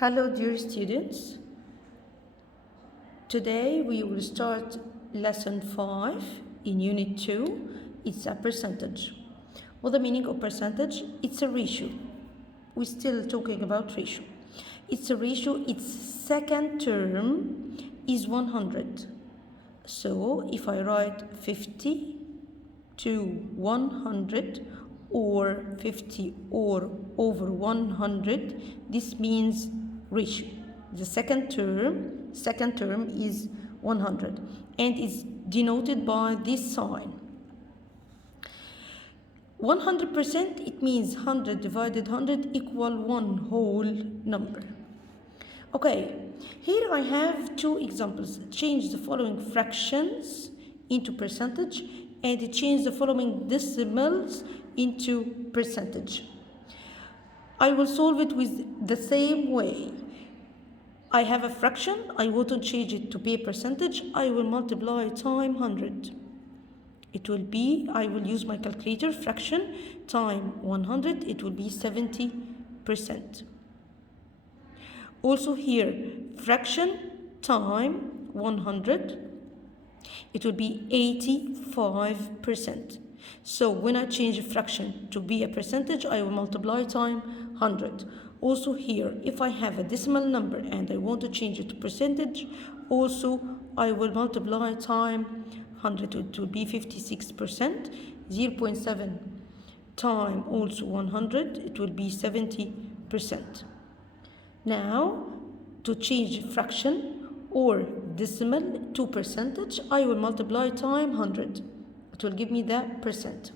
Hello dear students, today we will start lesson 5 in unit 2. It's a percentage. What the meaning of percentage? It's a ratio. We're still talking about ratio. It's a ratio, its second term is 100. So if I write 50 to 100 or 50 or over 100, this means ratio. The second term is 100 and is denoted by this sign. 100%, it means 100 divided 100 equal one whole number. Okay, here I have two examples. Change the following fractions into percentage and change the following decimals into percentage. I will solve it with the same way. I have a fraction, I want to change it to be a percentage, I will multiply time 100. It will be, I will use my calculator, fraction time 100, it will be 70%. Also here, fraction time 100, it will be 85%. So when I change a fraction to be a percentage, I will multiply time 100. Also here, if I have a decimal number and I want to change it to percentage, also I will multiply time 100. It will be 56%. 0.7 time also 100, it will be 70%. Now, to change fraction or decimal to percentage, I will multiply time 100. It will give me the percent.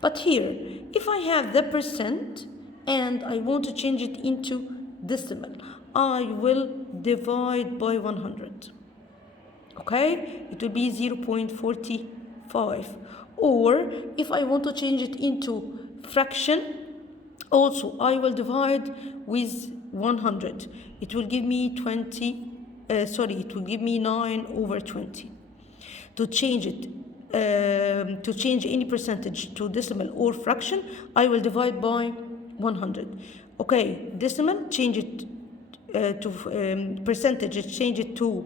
But here, if I have the percent and I want to change it into decimal, I will divide by 100. Okay, it will be 0.45. Or if I want to change it into fraction, also I will divide with 100. It will give me 9 over 20. To change it, to change any percentage to decimal or fraction, I will divide by 100. Okay, decimal, change it to percentage, change it to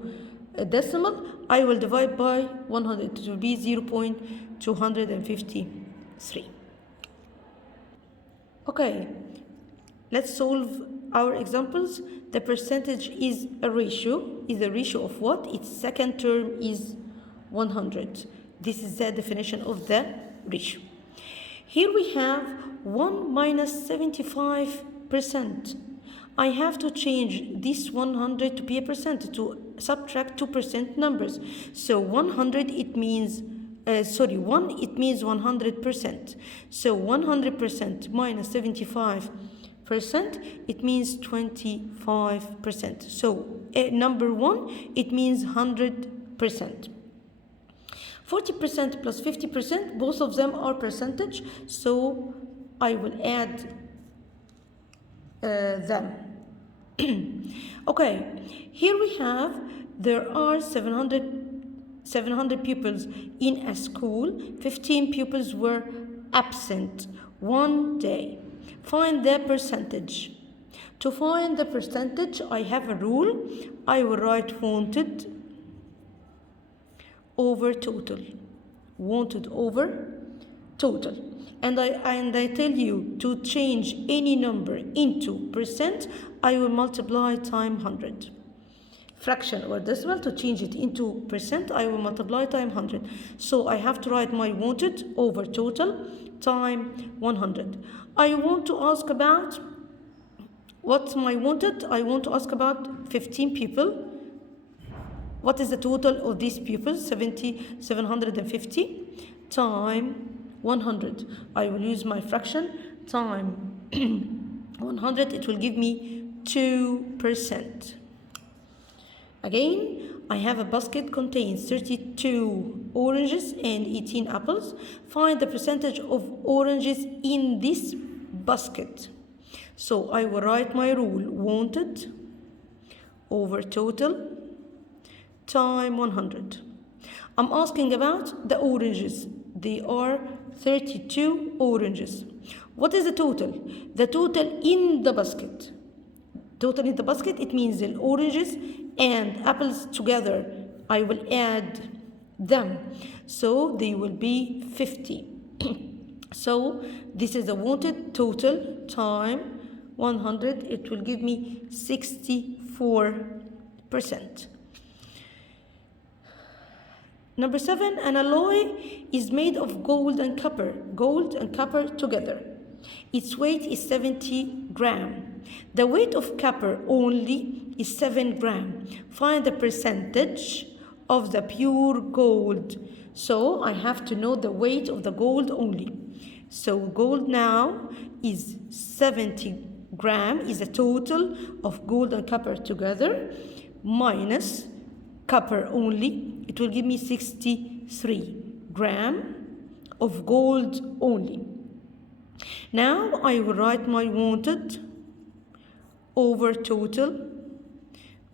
decimal, I will divide by 100. It will be 0.253. Okay, let's solve our examples. The percentage is a ratio of what? Its second term is 100. This is the definition of the ratio. Here we have 1 minus 75%. I have to change this 100 to be a percent, to subtract 2% numbers. So 100, it means, 1, it means 100%. So 100% minus 75%, it means 25%. So number 1, it means 100%. 40% plus 50%, both of them are percentage, so I will add them. Okay, here we have, there are 700 pupils in a school. 15 pupils were absent one day. Find the percentage. To find the percentage, I have a rule. I will write wanted over total. Wanted over total. And I tell you, to change any number into percent, I will multiply time 100. Fraction or decimal, to change it into percent, I will multiply time 100. So I have to write my wanted over total time 100. I want to ask about, what's my wanted? I want to ask about 15 people. What is the total of these pupils? 750 time 100. I will use my fraction time 100. It will give me 2%. Again, I have a basket contains 32 oranges and 18 apples. Find the percentage of oranges in this basket. So I will write my rule, wanted over total time 100. I'm asking about the oranges. They are 32 oranges. What is the total? The total in the basket. Total in the basket, it means the oranges and apples together. I will add them. So they will be 50. So this is the wanted total time 100. It will give me 64%. Number 7, an alloy is made of gold and copper together. Its weight is 70 grams. The weight of copper only is 7 grams. Find the percentage of the pure gold. So I have to know the weight of the gold only. So gold now is 70 grams, is the total of gold and copper together, minus copper only. It will give me 63 grams of gold only. Now I will write my wanted over total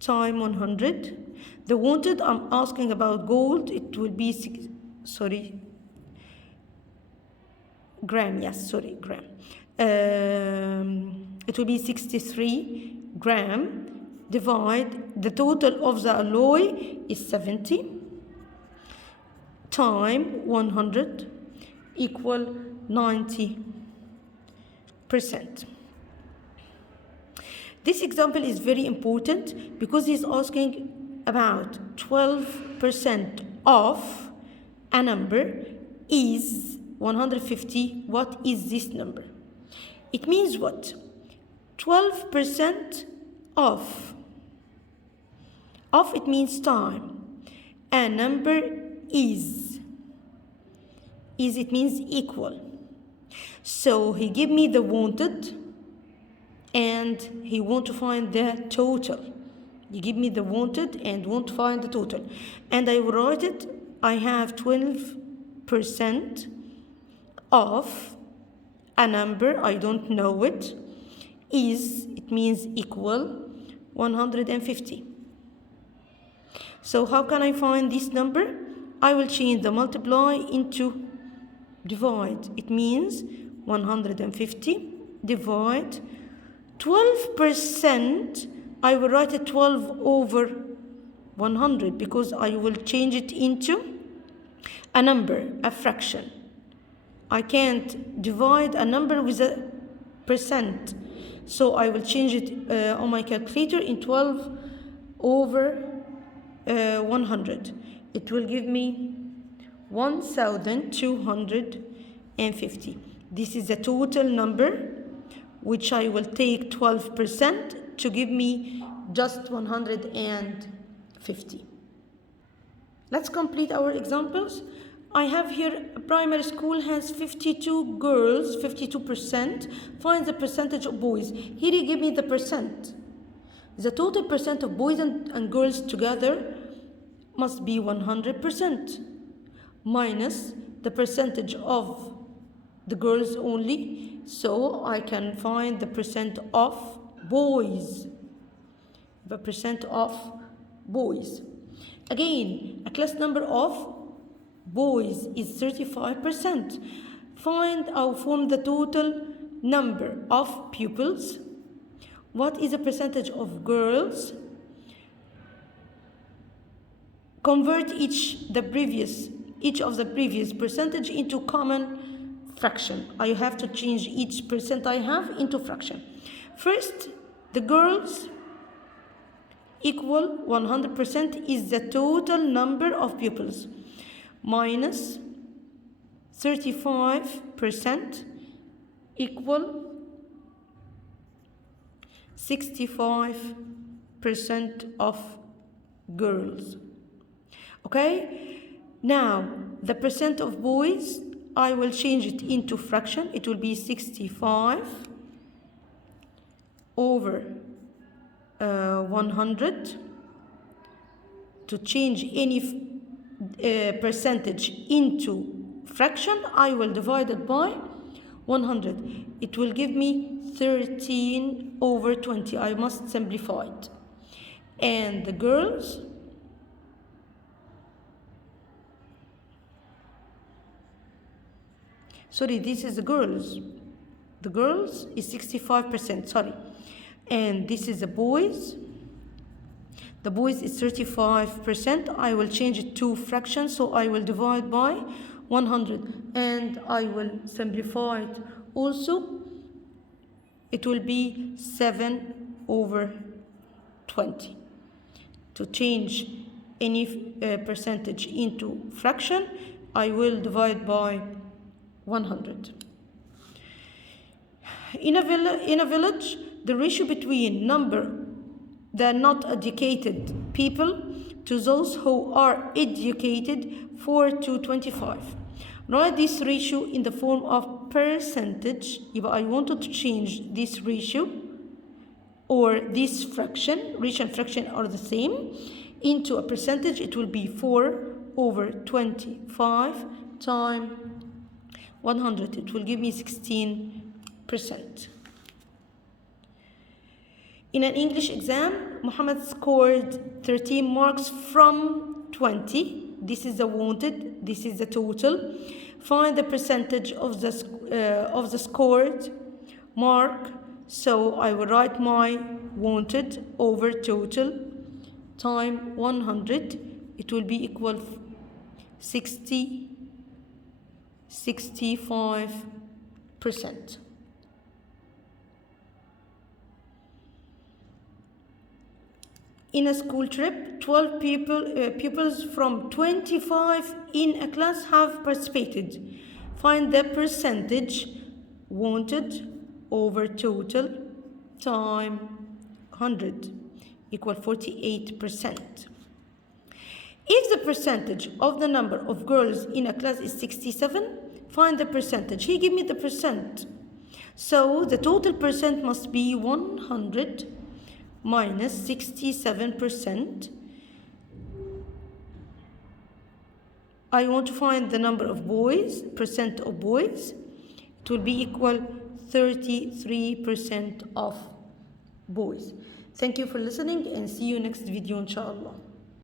time 100. The wanted, I'm asking about gold. It will be gram. It will be 63 grams. Divide the total of the alloy is 70 time 100 equal 90%. This example is very important because he's asking about 12% of a number is 150. What is this number? It means what? 12% of it means time. A number is it means equal. So he give me the wanted and he want to find the total. You give me the wanted and want to find the total. And I write it, I have 12% of a number, I don't know it, it means equal 150. So how can I find this number? I will change the multiply into divide. It means 150 divide 12%. I will write it 12 over 100 because I will change it into a number, a fraction. I can't divide a number with a percent. So I will change it on my calculator in 12 over 100. It will give me 1,250. This is the total number, which I will take 12% to give me just 150. Let's complete our examples. I have here a primary school has 52 girls, 52%. Find the percentage of boys. Here he gave me the percent. The total percent of boys and girls together must be 100% minus the percentage of the girls only. So I can find the percent of boys. The percent of boys. Again, a class number of boys is 35%. Find or form the total number of pupils. What is the percentage of girls? Convert each of the previous percentage into common fraction. I have to change each percent I have into fraction. First, the girls equal 100% is the total number of pupils minus 35% equal 65% of girls. Okay, now the percent of boys, I will change it into fraction. It will be 65 over 100. To change any percentage into fraction, I will divide it by 100. It will give me 13 over 20. I must simplify it. And the girls, sorry, this is the girls. The girls is 65%, sorry. and this is the boys. The boys is 35%. I will change it to fractions, so I will divide by 100, and I will simplify it also. It will be 7/20. To change any percentage into fraction, I will divide by 100. In a village, the ratio between the not educated people to those who are educated 4:25. Write this ratio in the form of percentage. If I wanted to change this ratio or this fraction, ratio and fraction are the same, into a percentage, it will be 4/25 times 100. It will give me 16%. In an English exam, Muhammad scored 13 marks from 20. This is the wanted, this is the total. Find the percentage of the scored mark. So I will write my wanted over total time 100. It will be equal 65%. In a school trip, 12 pupils from 25 in a class have participated. Find the percentage wanted over total time 100 equal 48%. If the percentage of the number of girls in a class is 67, find the percentage. He gave me the percent. So the total percent must be 100 minus 67%. I want to find the number of boys, percent of boys. It will be equal 33% of boys. Thank you for listening, and see you next video, inshallah.